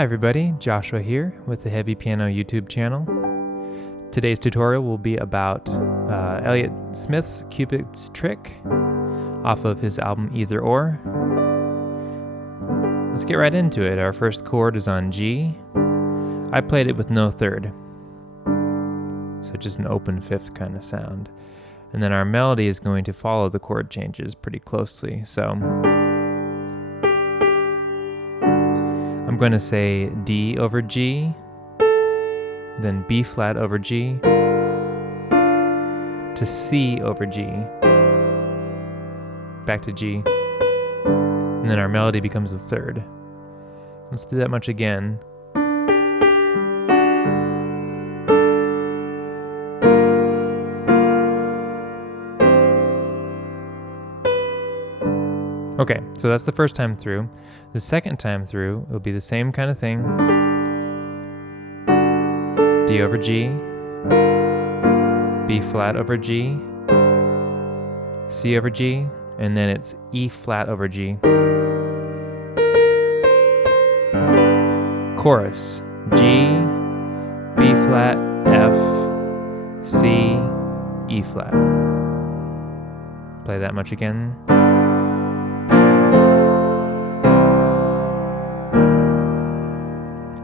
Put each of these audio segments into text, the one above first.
Hi everybody, Joshua here with the Heavy Piano YouTube channel. Today's tutorial will be about Elliott Smith's Cupids trick off of his album Either Or. Let's get right into it. Our first chord is on G. I played it with no third, so just an open fifth kind of sound. And then our melody is going to follow the chord changes pretty closely. So I'm going to say D over G, then B flat over G, to C over G, back to G, and then our melody becomes a third. Let's do that much again. Okay, so that's the first time through. The second time through, it'll be the same kind of thing. D over G, B flat over G, C over G, and then it's E flat over G. Chorus, G, B flat, F, C, E flat. Play that much again.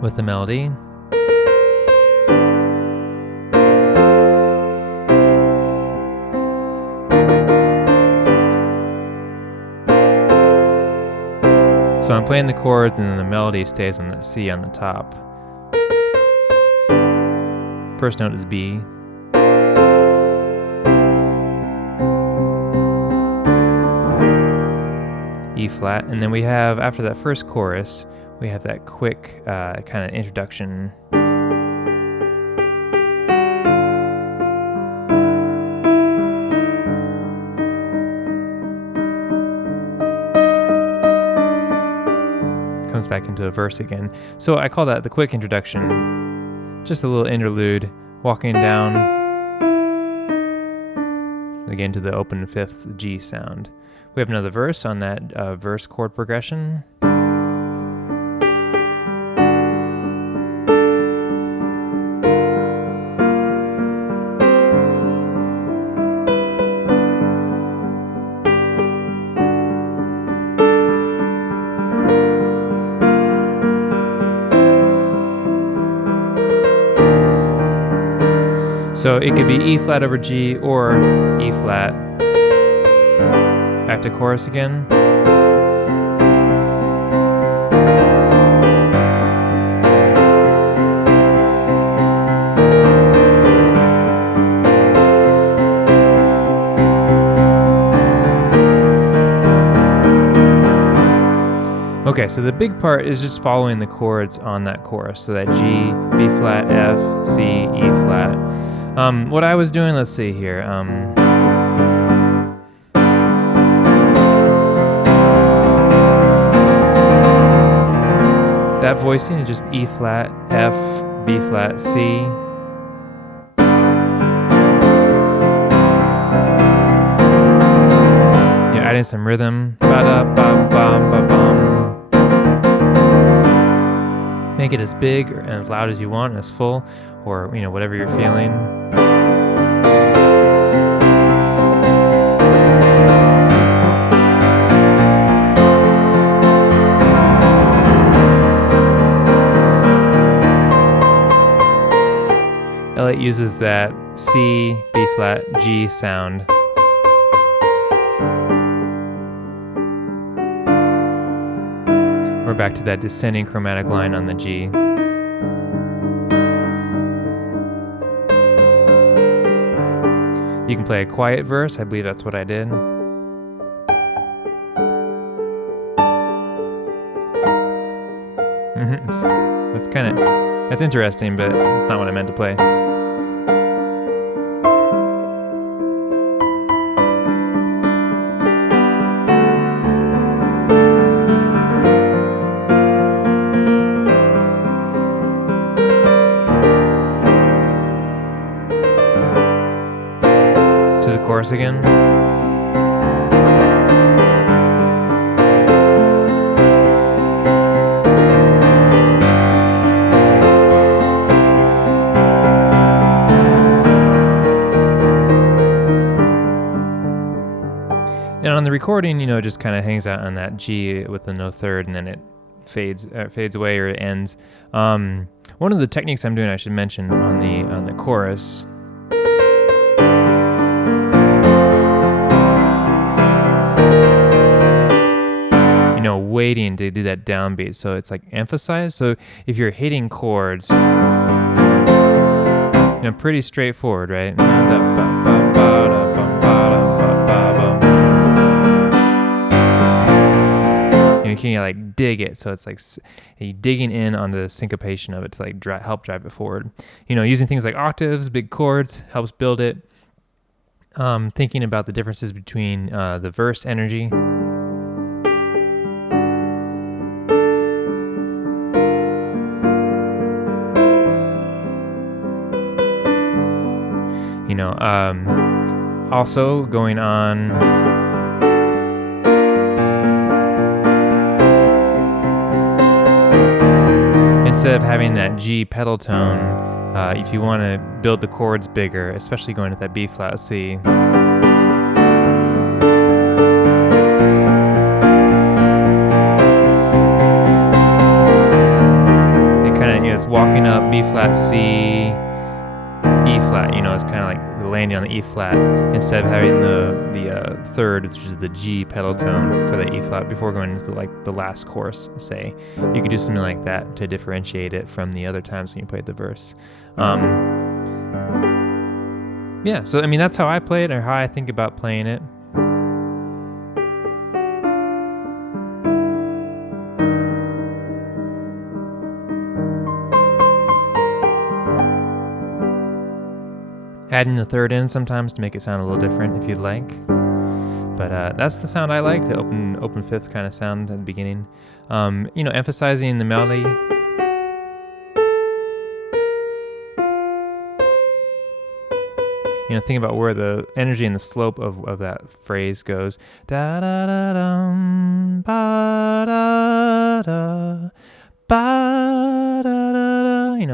With the melody. So I'm playing the chords and then the melody stays on that C on the top. First note is B. E flat, and then we have, after that first chorus, we have that quick kind of introduction. Comes back into a verse again. So I call that the quick introduction. Just a little interlude, walking down again to the open fifth G sound. We have another verse on that verse chord progression. So it could be E flat over G or E flat. Back to chorus again. Okay, so the big part is just following the chords on that chorus. So that G, B flat, F, C, E flat. What I was doing, let's see here. That voicing is just E flat, F, B flat, C. Yeah, adding some rhythm. Ba-da-bum-bum-ba-bum. Make it as big and as loud as you want, as full, or whatever you're feeling. Elliott uses that C, B flat, G sound. We're back to that descending chromatic line on the G. You can play a quiet verse. I believe that's what I did. That's interesting, but it's not what I meant to play. To the chorus again. recording, it just kind of hangs out on that G with the no third, and then it fades away or it ends. One of the techniques I'm doing, I should mention, on the chorus. Waiting to do that downbeat, so it's like emphasized. So if you're hitting chords, pretty straightforward, right? You can like dig it, so it's like you digging in on the syncopation of it to like help drive it forward. Using things like octaves, big chords helps build it. Thinking about the differences between the verse energy. Also going on instead of having that G pedal tone, if you want to build the chords bigger, especially going to that B flat C, it kind of is walking up B flat C, E flat, it's kind of like landing on the E flat instead of having the third, which is the G pedal tone for the E flat before going into like the last chorus, say. You could do something like that to differentiate it from the other times when you played the verse. Yeah, so that's how I play it, or how I think about playing it. Adding the third in sometimes to make it sound a little different if you'd like. But that's the sound I like, the open fifth kind of sound at the beginning. Emphasizing the melody. Think about where the energy and the slope of that phrase goes. Da da da dum, ba da da, ba da da.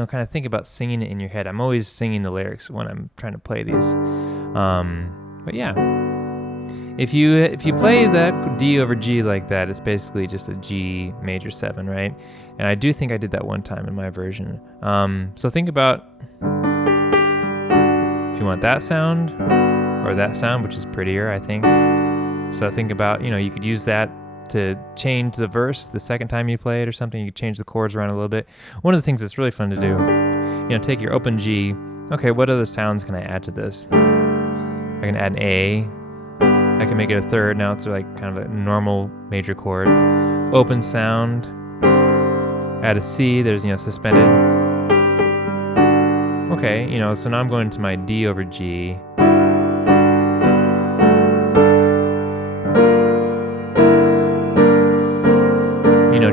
Kind of think about singing it in your head. I'm always singing the lyrics when I'm trying to play these. But yeah, if you play that D over G like that, it's basically just a G major 7, right? And I do think I did that one time in my version. So think about if you want that sound or that sound, which is prettier, I think. So think about, you could use that to change the verse the second time you play it or something. You could change the chords around a little bit. One of the things that's really fun to do, take your open G. Okay, what other sounds can I add to this? I can add an A. I can make it a third. Now it's like kind of a normal major chord. Open sound. Add a C. There's, suspended. Okay, so now I'm going to my D over G.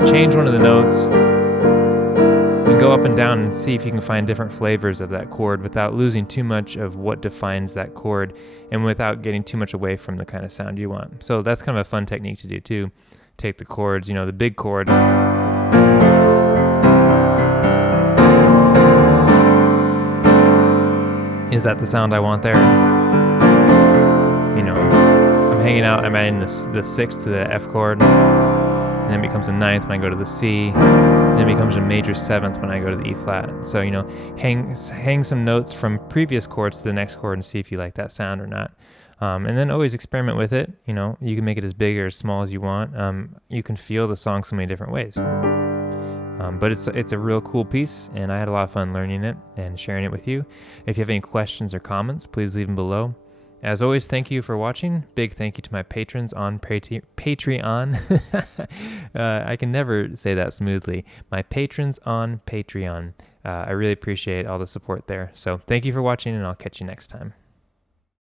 Change one of the notes and go up and down and see if you can find different flavors of that chord without losing too much of what defines that chord and without getting too much away from the kind of sound you want. So that's kind of a fun technique to do too. Take the chords, the big chords. Is that the sound I want there? I'm hanging out, I'm adding the 6th to the F chord. And then it becomes a 9th when I go to the C, then it becomes a major 7th when I go to the E flat. So, hang some notes from previous chords to the next chord and see if you like that sound or not. And then always experiment with it. You can make it as big or as small as you want. You can feel the song so many different ways. But it's a real cool piece, and I had a lot of fun learning it and sharing it with you. If you have any questions or comments, please leave them below. As always, thank you for watching. Big thank you to my patrons on Patreon. I can never say that smoothly. My patrons on Patreon. I really appreciate all the support there. So thank you for watching, and I'll catch you next time.